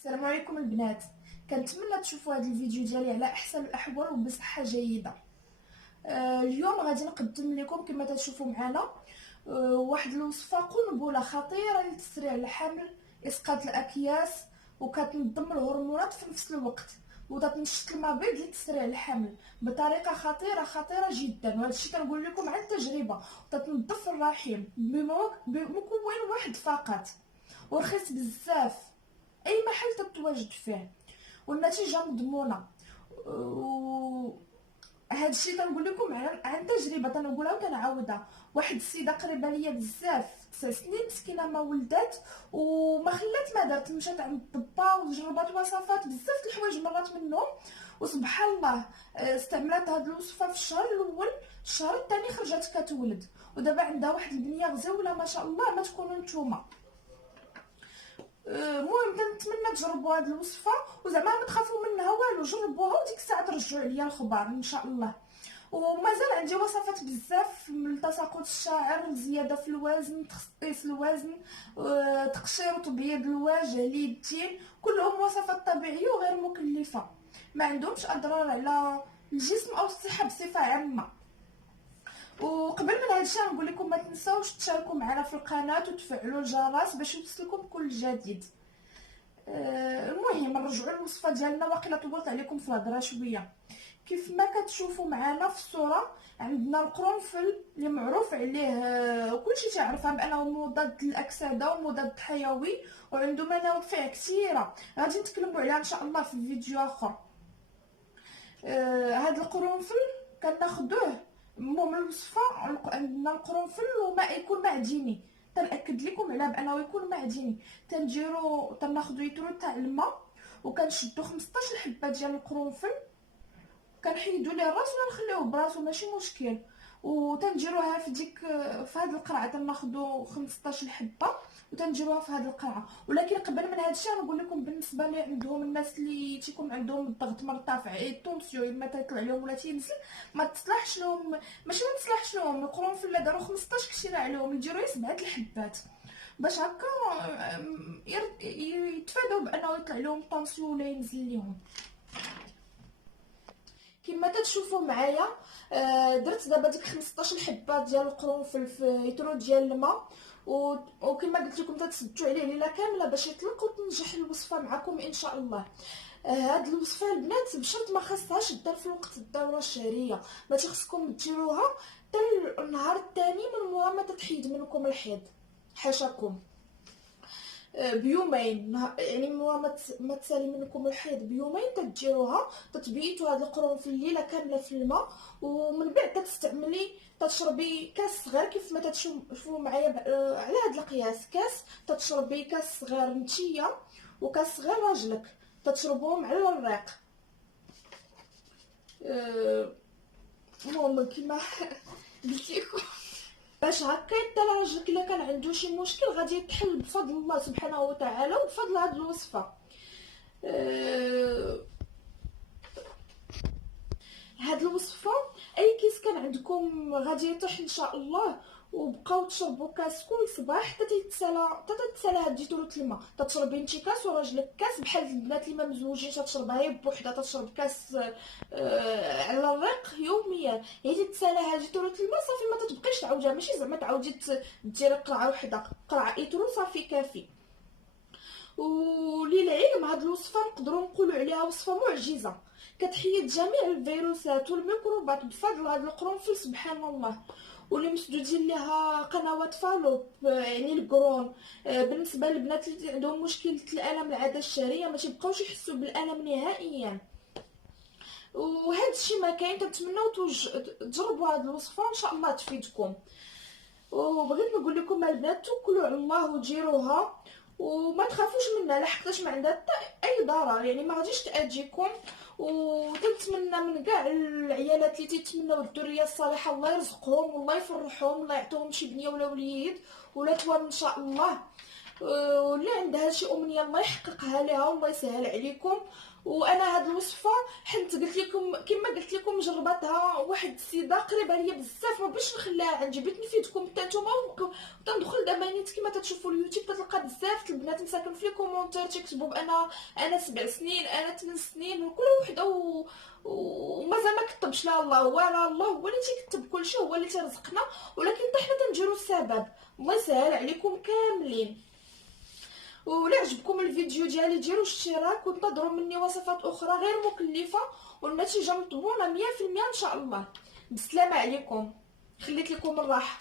السلام عليكم البنات. كنتمنى تشوفوا هذا الفيديو ديالي على احسن الاحوال وبصحه جيده. اليوم غادي نقدم لكم كما تشوفوا معنا واحد الوصفه قنبله خطيره لتسريع الحمل، اسقاط الاكياس، وكتنظم الهرمونات في نفس الوقت، وتنشط المبيض لتسريع الحمل بطريقه خطيره جدا. وهذا الشيء كنقول لكم عن تجربه، وتنظف الرحم بمكون واحد فقط، ورخيص بزاف، اي محل تتواجد فيه، والنتيجه مضمونه. هذا الشيء كنقول لكم عن تجربه، تنقولها وتنعاودها. واحد السيده قريبه ليا بزاف، 9 سنين مسكينه، ما ولدات وما خلات ما دارت، مشات عند الطبا وجربات وصفات بزاف د الحوايج مرات منهم، وسبحان الله استعملت هذه الوصفه في الشهر الاول. الشهر الثاني خرجت كتولد، ودابا عندها واحد البنيه غزوله ما شاء الله، ما تكونوا نتوما. المهم كنتمنى تجربوا هذه الوصفه، وزعما ما تخافوا منها والو، جربوها وديك الساعه ترجعوا عليا الخبر ان شاء الله. ومازال عندي وصفات بزاف، من تساقط الشعر، زياده في الوزن، تخصيص الوزن، تقشير وتبييض الوجه، اليدين، كلهم وصفات طبيعيه وغير مكلفه، ما عندهمش اضرار على الجسم او الصحه بصفه عامه. وقبل من هذا الشيء نقول لكم ما تنساوش تشاركوا معنا في القناه وتفعلوا الجرس باش يوصلكم كل جديد. المهم نرجعوا للوصفه ديالنا، واقيلا طولت عليكم في الهضره شويه. كيف ما كتشوفوا معنا في الصوره، عندنا القرنفل اللي معروف عليه كلشي تعرفها بانه مضاد للاكسده ومضاد حيوي، وعنده منافع كثيره غادي نتكلموا عليها ان شاء الله في فيديو اخر. هذا القرنفل كناخذوه، المهم الوصفه عندنا القرنفل وماء يكون معدني، تنأكد لكم على بانه يكون معدني. تناخذوا لتر تاع الماء، وكنشدوا 15 حبه ديال القرنفل، كنحيدوا ليه الراس ونخليوه براسو ماشي مشكل، وتنديروها في هذه القرعه، تناخذوا 15 حبه وتنديروها في هذه القرعه. ولكن قبل من هذا الشيء نقول لكم بالنسبه لي عندهم الناس اللي تيكون عندهم الضغط مرتفع، الطونسيون ما تيطلع لهم ولا تينزل، ما تصلحش لهم، ماشي ما تصلحش لهم القرنفل، الا داروا 15 كثير عليهم، يديروا 7 الحبات باش هكا يتفادوا بانه يطلع لهم الطونسيون ولا ينزل لهم. كما تتشوفوا معايا درت دابا ديك 15 حبه ديال القرنفل في لتر ديال الماء، وكما قلت لكم تتسدوا عليه ليله كامله باش يطلق وتنجح الوصفه معكم ان شاء الله. هاد الوصفه البنات بشرط ما خاصهاش دار في وقت الدوره الشهريه، ما تخصكم ديروها حتى النهار الثاني من مورا ما تتحيد منكم الحيض، حاشاكم بيومين، يعني ما تسالي منكم الحيض بيومين تديروها، تتبيتوا هذا القرنفل الليله كامله في الماء، ومن بعد تستعملي تشربي كاس صغير كيف ما تشوفوا معايا على هذا القياس، كاس تشربي كاس صغير نتيه وكاس صغير راجلك، تشربوهم على الريق. المهم كما قلت لكم باش هكا حتى راجلك الا كان عنده شي مشكل غادي يتحل بفضل الله سبحانه وتعالى وبفضل هذه الوصفه. هاد الوصفه اي كيس كان عندكم غادي يطيح ان شاء الله، وبقاو تشربوا كاس كل صباح حتى تتسالى هاد لتر الماء، تشربي انت كاس وراجلك كاس، بحال البنات اللي ما مزوجينش تشربها هي بوحدها، تشرب كاس على الريق يوميا، يعني تتسالى هاد لتر الماء صافي، ما تتبقيش تعاودها، ماشي زعما تعاودي ديري قرعه وحده، قرعه لتر صافي كافي. وللعلم هاد الوصفه نقدروا نقولوا عليها وصفه معجزه، كتحيد جميع الفيروسات والميكروبات بفضل هذا القرنفل سبحان الله. واللي مسدودين لها قنوات فالوب يعني القرون، بالنسبه للبنات اللي عندهم مشكله الالم العاده الشهريه ما تيبقاوش يحسوا بالالم نهائيا. وهذا الشيء ما كاين، تنتمنوا تجربوا هذه الوصفه ان شاء الله تفيدكم. وبغيت نقول لكم البنات توكلوا على الله وديروها، وما تخافوش منها لحقاش ما عندها حتى اي ضرر، يعني ما غاديش تاذيكم. وتنتمنى من كاع العيالات اللي تيتمنوا الذريه الصالحه الله يرزقهم والله يفرحهم، الله يعطيهم شي بنيه ولا وليد ولا توام ان شاء الله. واللي عندها شي امنيه الله يحققها لها والله يسهل عليكم. وانا هاد الوصفه حنت قلت لكم كما قلت لكم جربتها واحد السيده قريبه ليا بزاف، ما باش نخليها عندي، بغيت نفيدكم حتى نتوما. وتندخل دابا نيت كما تتشوفوا اليوتيوب تلقى بزاف البنات مساكن في لي كومونتير تيكتبوا بانا انا 7 سنين انا 8 سنين وكل وحده ومازال ما كتبش. لا الله هو راه الله هو اللي تيكتب كلشي، هو اللي تيرزقنا، ولكن حنا تنديروا السبب. الله يسهل عليكم كاملين. ولا عجبكم الفيديو ديالي ديروا اشتراك وانتظروا مني وصفات اخرى غير مكلفه والنتيجه مضمونه 100% ان شاء الله. بالسلامه عليكم، خليت لكم الراحه.